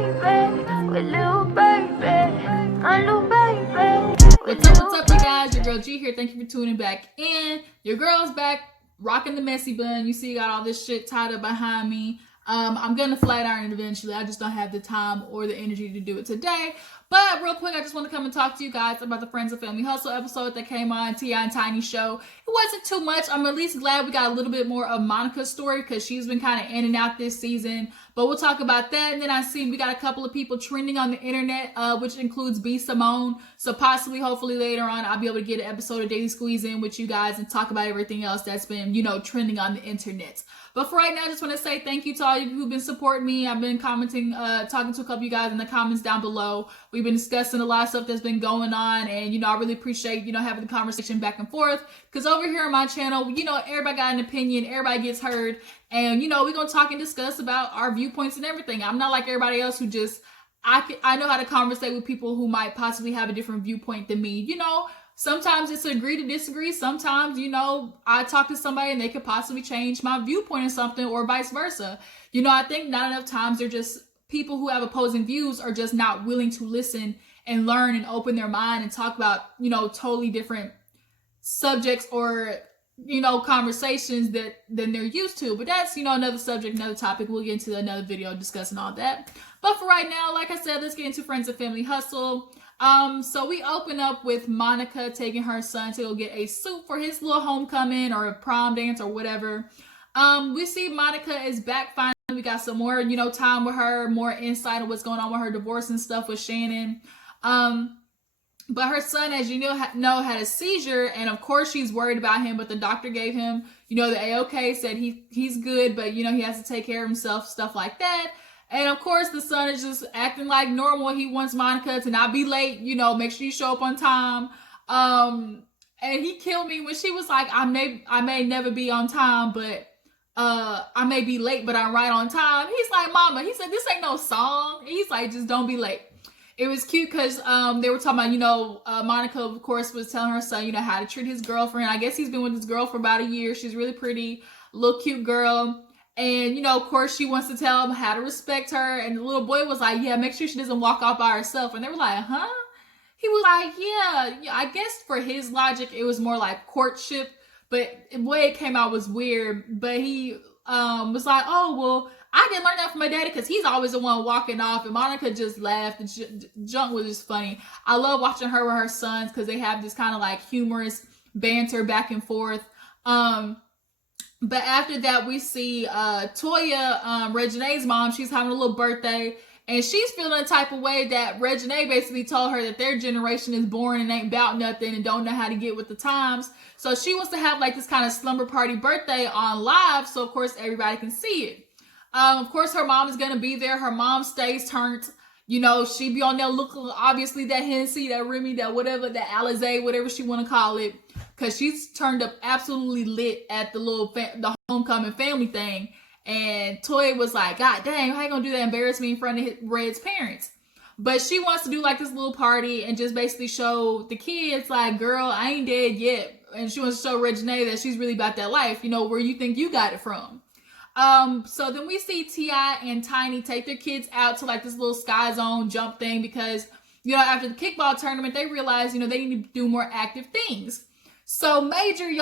What's up, you guys? Your girl G here. Thank you for tuning back in. Your girl's back, rocking the messy bun. You see, got all this shit tied up behind me. I'm gonna flat iron it eventually. I just don't have the time or the energy to do it today. But real quick, I just want to come and talk to you guys about the Friends of Family Hustle episode that came on I&Tiny show. It wasn't too much. I'm at least glad we got a little bit more of Monica's story because she's been kind of in and out this season. But we'll talk about that. And then I see we got a couple of people trending on the internet, which includes B. Simone. So possibly, hopefully later on, I'll be able to get an episode of Daily Squeeze in with you guys and talk about everything else that's been, trending on the internet. But for right now, I just want to say thank you to all you who've been supporting me. I've been commenting, talking to a couple of you guys in the comments down below. We've been discussing a lot of stuff that's been going on. And, I really appreciate, having the conversation back and forth. Because over here on my channel, everybody got an opinion. Everybody gets heard. And, we're going to talk and discuss about our viewpoints and everything. I'm not like everybody else who just, I know how to conversate with people who might possibly have a different viewpoint than me. Sometimes it's agree to disagree. Sometimes, I talk to somebody and they could possibly change my viewpoint or something, or vice versa. I think not enough times they're just people who have opposing views are just not willing to listen and learn and open their mind and talk about, totally different subjects or, conversations than they're used to. But that's, another subject, another topic. We'll get into another video discussing all that. But for right now, like I said, let's get into Friends of Family Hustle. So we open up with Monica taking her son to go get a suit for his little homecoming or a prom dance or whatever. We see Monica is back finally. We got some more, time with her, more insight on what's going on with her divorce and stuff with Shannon. But her son, as you know, had a seizure, and of course she's worried about him, but the doctor gave him, the A-OK, said he's good, but, he has to take care of himself, stuff like that. And of course, the son is just acting like normal. He wants Monica to not be late, make sure you show up on time. And he killed me when she was like, I may never be on time, but I may be late, but I'm right on time. He's like, Mama, he said, this ain't no song. He's like, just don't be late. It was cute because they were talking about, Monica, of course, was telling her son, how to treat his girlfriend. I guess he's been with his girl for about a year. She's really pretty, little cute girl. And, of course, she wants to tell him how to respect her. And the little boy was like, yeah, make sure she doesn't walk off by herself. And they were like, huh? He was like, yeah, I guess for his logic, it was more like courtship. But the way it came out was weird. But he was like, oh, well, I didn't learn that from my daddy because he's always the one walking off. And Monica just laughed. And Junk was just funny. I love watching her with her sons because they have this kind of like humorous banter back and forth. But after that, we see Toya, Regine's mom. She's having a little birthday. And she's feeling a type of way that Regine basically told her that their generation is boring and ain't about nothing and don't know how to get with the times. So she wants to have like this kind of slumber party birthday on live. So, of course, everybody can see it. Of course, her mom is going to be there. Her mom stays turned. She be on there looking, obviously, that Hennessy, that Remy, that whatever, that Alizé, whatever she want to call it. Because she's turned up absolutely lit at the homecoming family thing. And Toya was like, God dang, how you going to do that? Embarrass me in front of Red's parents. But she wants to do like this little party and just basically show the kids like, girl, I ain't dead yet. And she wants to show Regine that she's really about that life, where you think you got it from. So then we see T.I. and Tiny take their kids out to like this little Sky Zone jump thing because, after the kickball tournament, they realize, they need to do more active things. So Major's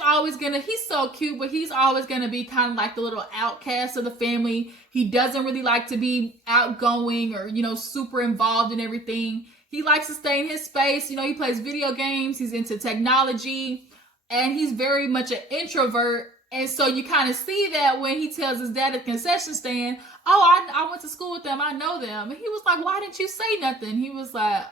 always he's so cute, but he's always gonna be kind of like the little outcast of the family. He doesn't really like to be outgoing or, super involved in everything. He likes to stay in his space. He plays video games. He's into technology and he's very much an introvert. And so you kind of see that when he tells his dad at the concession stand, oh, I went to school with them. I know them. And he was like, why didn't you say nothing? He was like,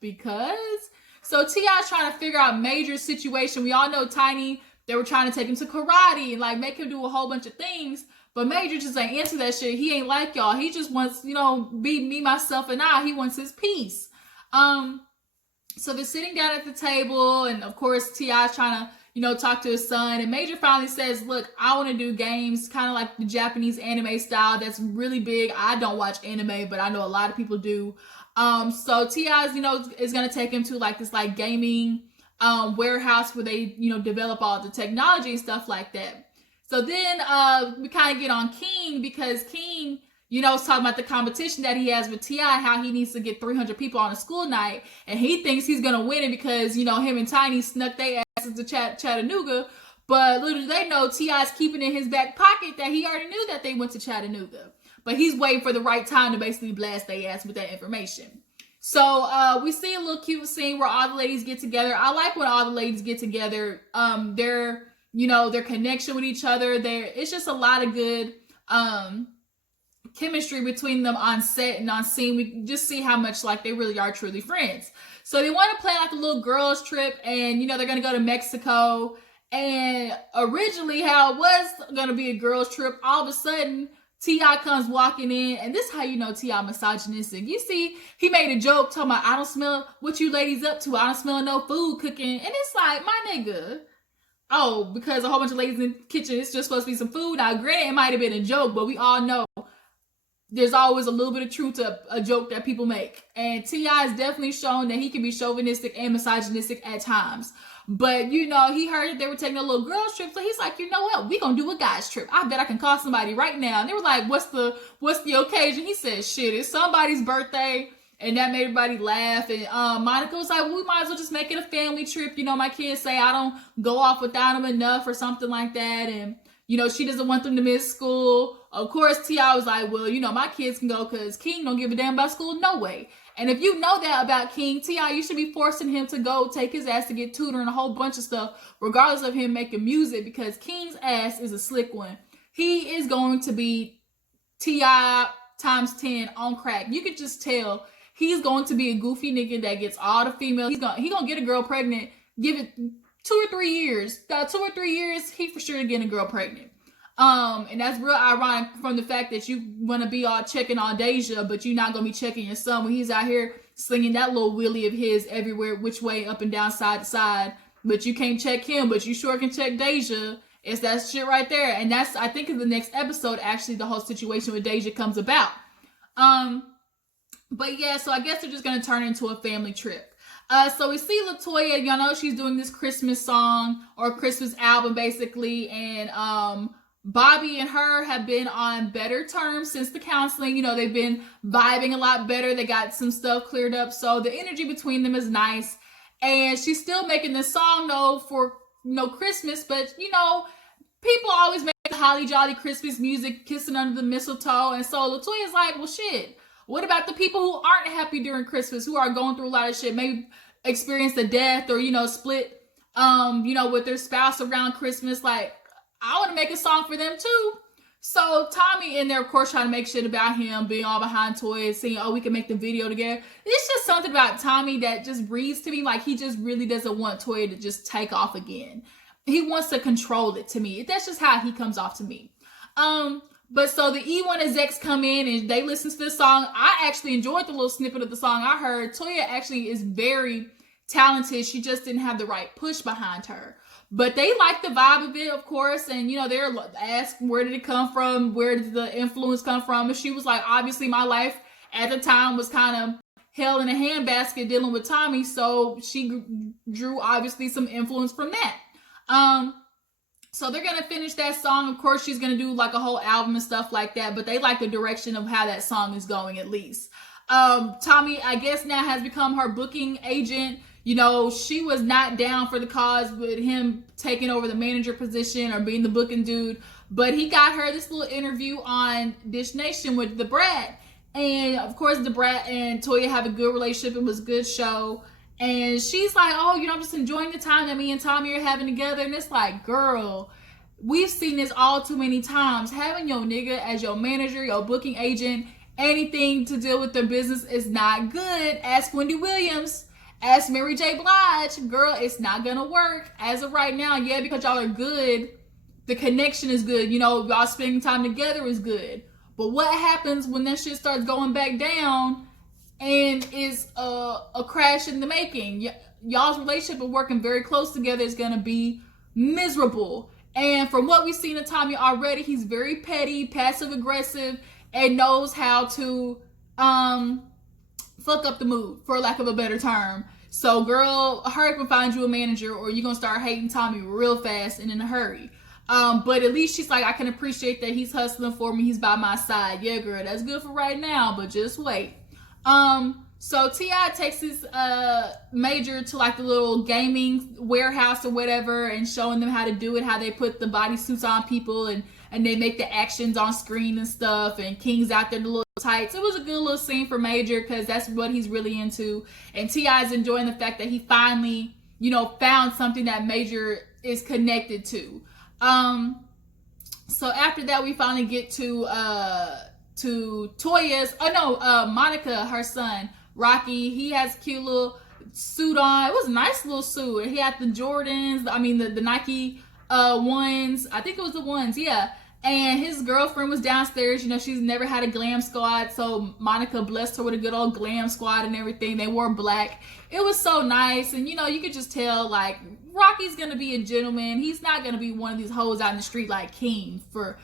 because... So T.I.'s trying to figure out Major's situation. We all know Tiny, they were trying to take him to karate and like make him do a whole bunch of things. But Major just ain't into that shit. He ain't like y'all. He just wants, be me, myself, and I. He wants his peace. So they're sitting down at the table. And of course, T.I.'s trying to, talk to his son. And Major finally says, look, I want to do games kind of like the Japanese anime style. That's really big. I don't watch anime, but I know a lot of people do. So T.I.'s, is going to take him to like this like gaming, warehouse where they, develop all the technology and stuff like that. So then, we kind of get on King because King, was talking about the competition that he has with T.I., how he needs to get 300 people on a school night, and he thinks he's going to win it because, him and Tiny snuck their asses to Chattanooga, but little do they know T.I.'s keeping in his back pocket that he already knew that they went to Chattanooga, but he's waiting for the right time to basically blast their ass with that information. So we see a little cute scene where all the ladies get together. I like when all the ladies get together. Their connection with each other. It's just a lot of good chemistry between them on set and on scene. We just see how much like they really are truly friends. So they want to plan like a little girls trip, and they're gonna go to Mexico. And originally, how it was gonna be a girls trip, all of a sudden T.I. comes walking in, and this is how you know T.I. misogynistic. You see, he made a joke talking about, I don't smell what you ladies up to. I don't smell no food cooking. And it's like, my nigga, oh, because a whole bunch of ladies in the kitchen, it's just supposed to be some food. Now, granted, it might have been a joke, but we all know there's always a little bit of truth to a joke that people make. And T.I. has definitely shown that he can be chauvinistic and misogynistic at times. But, he heard that they were taking a little girls trip. So he's like, you know what? We gonna do a guys trip. I bet I can call somebody right now. And they were like, what's the occasion? He said, shit, it's somebody's birthday. And that made everybody laugh. And Monica was like, well, we might as well just make it a family trip. My kids say I don't go off without them enough or something like that. And, she doesn't want them to miss school. Of course, T.I. was like, well, my kids can go because King don't give a damn about school. No way. And if you know that about King, T.I., you should be forcing him to go take his ass to get tutored and a whole bunch of stuff, regardless of him making music, because King's ass is a slick one. He is going to be T.I. times 10 on crack. You could just tell he's going to be a goofy nigga that gets all the females. He's gonna get a girl pregnant. Give it 2 or 3 years. 2 or 3 years, he for sure getting a girl pregnant. And that's real ironic from the fact that you want to be all checking on Deja, but you're not going to be checking your son when he's out here slinging that little wheelie of his everywhere, which way, up and down, side to side. But you can't check him, but you sure can check Deja. It's that shit right there. And that's, I think, in the next episode, actually, the whole situation with Deja comes about. But yeah, so I guess they're just going to turn into a family trip. So we see LaToya, y'all know she's doing this Christmas song or Christmas album, basically. And, Bobby and her have been on better terms since the counseling. They've been vibing a lot better. They got some stuff cleared up. So the energy between them is nice. And she's still making this song, though, for, Christmas. But, people always make holly jolly Christmas music, kissing under the mistletoe. And so LaToya's like, well, shit, what about the people who aren't happy during Christmas, who are going through a lot of shit, maybe experience a death or, split, with their spouse around Christmas? Like, I want to make a song for them too. So Tommy in there, of course, trying to make shit about him being all behind Toya, saying, oh, we can make the video together. It's just something about Tommy that just reads to me like he just really doesn't want Toya to just take off again. He wants to control it to me. That's just how he comes off to me. But so the E1 execs come in and they listen to the song. I actually enjoyed the little snippet of the song I heard. Toya actually is very talented. She just didn't have the right push behind her. But they like the vibe of it, of course, and, they're asked, where did it come from? Where did the influence come from? And she was like, obviously, my life at the time was kind of held in a handbasket dealing with Tommy, so she drew, obviously, some influence from that. So they're going to finish that song. Of course, she's going to do, like, a whole album and stuff like that, but they like the direction of how that song is going, at least. Tommy, I guess, now has become her booking agent. She was not down for the cause with him taking over the manager position or being the booking dude. But he got her this little interview on Dish Nation with the Brat. And, of course, the Brat and Toya have a good relationship. It was a good show. And she's like, oh, I'm just enjoying the time that me and Tommy are having together. And it's like, girl, we've seen this all too many times. Having your nigga as your manager, your booking agent, anything to deal with their business is not good. Ask Wendy Williams. Ask Mary J. Blige. Girl, it's not gonna work. As of right now, yeah, because y'all are good. The connection is good. Y'all spending time together is good. But what happens when that shit starts going back down and is a crash in the making? Y'all's relationship of working very close together is gonna be miserable. And from what we've seen of Tommy already, he's very petty, passive aggressive, and knows how to fuck up the mood, for lack of a better term. So, girl, hurry up and find you a manager, or you're gonna start hating Tommy real fast and in a hurry. But at least she's like, I can appreciate that he's hustling for me. He's by my side. Yeah, girl, that's good for right now, but just wait. So T.I. takes his major to like the little gaming warehouse or whatever, and showing them how to do it, how they put the bodysuits on people, and they make the actions on screen and stuff, and King's out there in the little tights. It was a good little scene for Major because that's what he's really into, and T.I. is enjoying the fact that he finally, found something that Major is connected to. So after that, we finally get to Toya's, Monica, her son, Rocky. He has a cute little suit on. It was a nice little suit. He had the Jordans, the Nike ones. I think it was the ones, yeah. And his girlfriend was downstairs. She's never had a glam squad, so Monica blessed her with a good old glam squad and everything. They wore black. It was so nice, and you could just tell, like, Rocky's gonna be a gentleman. He's not gonna be one of these hoes out in the street like King, for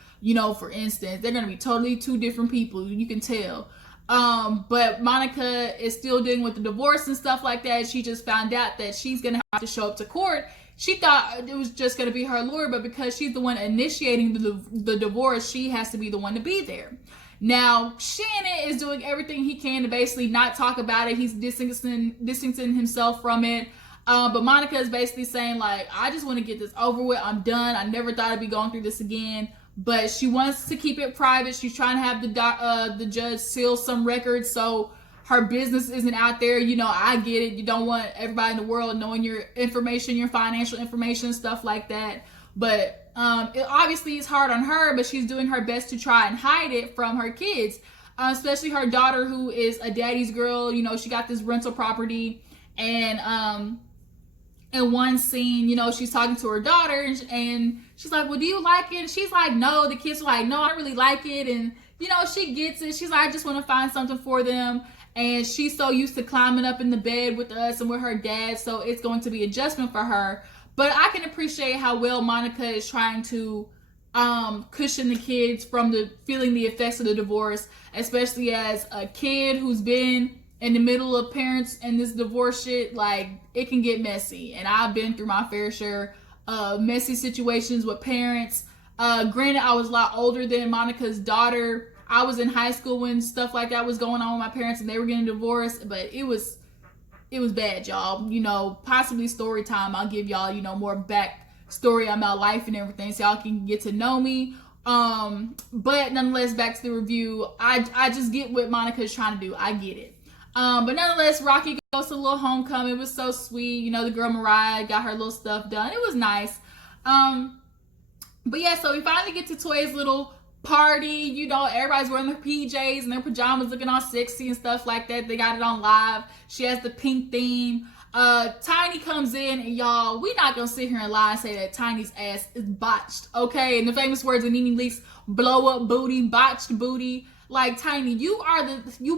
instance. They're gonna be totally two different people. You can tell. But Monica is still dealing with the divorce and stuff like that. She just found out that she's gonna have to show up to court. She thought it was just gonna be her lawyer, but because she's the one initiating the divorce, she has to be the one to be there. Now, Shannon is doing everything he can to basically not talk about it. He's distancing himself from it. But Monica is basically saying, like, I just want to get this over with. I'm done. I never thought I'd be going through this again. But she wants to keep it private. She's trying to have the judge seal some records so her business isn't out there. I get it. You don't want everybody in the world knowing your information, your financial information, stuff like that. But it obviously is hard on her, but she's doing her best to try and hide it from her kids, especially her daughter, who is a daddy's girl. She got this rental property, and in one scene, she's talking to her daughter, and she's like, well, do you like it? And she's like, no. The kids are like, no, I don't really like it. And, she gets it. She's like, I just want to find something for them. And she's so used to climbing up in the bed with us and with her dad, so it's going to be adjustment for her. But I can appreciate how well Monica is trying to cushion the kids from feeling the effects of the divorce, especially as a kid who's been in the middle of parents and this divorce shit. Like, it can get messy, and I've been through my fair share of messy situations with parents. Granted, I was a lot older than Monica's daughter. I was in high school when stuff like that was going on with my parents and they were getting divorced, but it was bad, y'all. Possibly story time. I'll give y'all, more back story on my life and everything, so y'all can get to know me. But nonetheless, back to the review. I just get what Monica's trying to do. I get it. But nonetheless, Rocky goes to a little homecoming. It was so sweet. The girl Mariah got her little stuff done. It was nice. But yeah, so we finally get to Toya's little party. Everybody's wearing their PJs and their pajamas, looking all sexy and stuff like that. They got it on live. She has the pink theme. Tiny comes in, and y'all, we not gonna sit here and lie and say that Tiny's ass is botched, okay? In the famous words of Nene Leakes, blow up booty, botched booty. Like, Tiny, you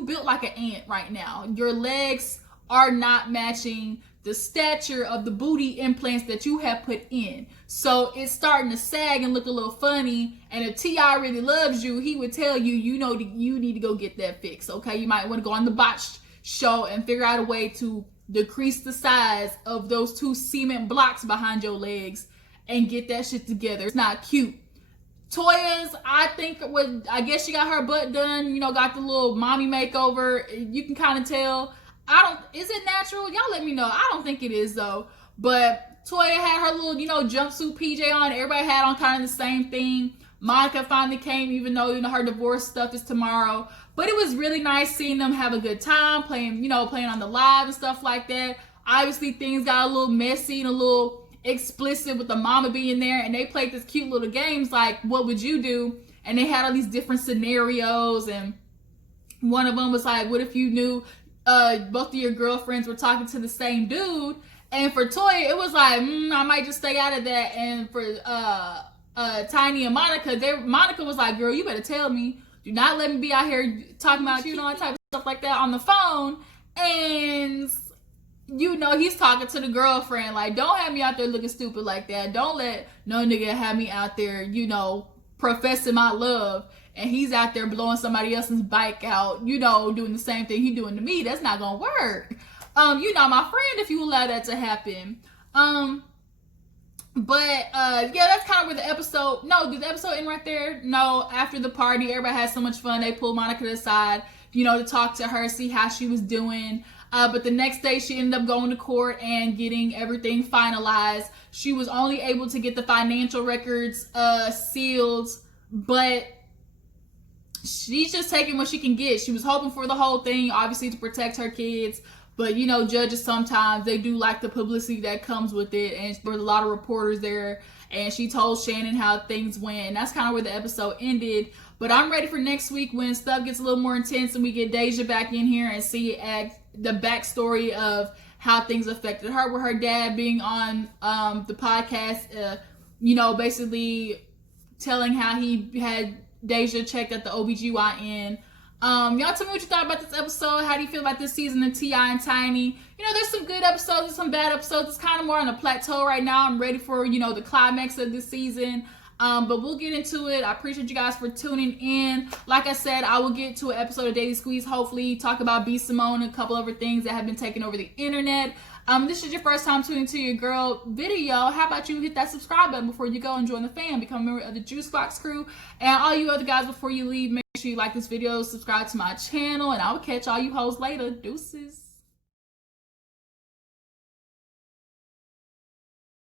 built like an ant right now. Your legs are not matching the stature of the booty implants that you have put in. So it's starting to sag and look a little funny. And if T.I. really loves you, he would tell you, you need to go get that fixed, okay? You might want to go on the botched show and figure out a way to decrease the size of those two cement blocks behind your legs and get that shit together. It's not cute. Toya's, I guess she got her butt done, got the little mommy makeover. You can kind of tell. Is it natural? Y'all let me know. I don't think it is, though. But Toya had her little, jumpsuit PJ on. Everybody had on kind of the same thing. Monica finally came, even though, her divorce stuff is tomorrow. But it was really nice seeing them have a good time, playing on the live and stuff like that. Obviously, things got a little messy and a little explicit with the mama being there, and they played this cute little games like, what would you do? And they had all these different scenarios, and one of them was like, what if you knew both of your girlfriends were talking to the same dude? And for Toya, it was like, I might just stay out of that. And for Tiny and Monica was like, girl, you better tell me. Do not let me be out here talking about you and all that type of stuff like that on the phone. And he's talking to the girlfriend, like, don't have me out there looking stupid like that. Don't let no nigga have me out there, professing my love, and he's out there blowing somebody else's bike out, doing the same thing he doing to me. That's not gonna work. You're not my friend if you allow that to happen. But yeah, that's kind of where the episode. No, did the episode end right there? No. After the party, everybody had so much fun. They pulled Monica aside, to talk to her, see how she was doing. But the next day, she ended up going to court and getting everything finalized. She was only able to get the financial records sealed, but she's just taking what she can get. She was hoping for the whole thing, obviously, to protect her kids. But, judges sometimes, they do like the publicity that comes with it. And there was a lot of reporters there. And she told Shannon how things went. And that's kind of where the episode ended. But I'm ready for next week when stuff gets a little more intense and we get Deja back in here and see the backstory of how things affected her with her dad being on the podcast. Basically telling how he had Deja checked at the OBGYN. Y'all tell me what you thought about this episode. How do you feel about this season of T.I. and Tiny? There's some good episodes and some bad episodes. It's kind of more on a plateau right now. I'm ready for, the climax of this season. But we'll get into it. I appreciate you guys for tuning in. Like I said, I will get to an episode of Daily Squeeze, hopefully talk about B. Simone and a couple other things that have been taking over the internet. This is your first time tuning to your girl video. How about you hit that subscribe button before you go and join the fam, become a member of the Juice Box crew. And all you other guys, before you leave, make sure you like this video, subscribe to my channel, and I will catch all you hoes later. Deuces.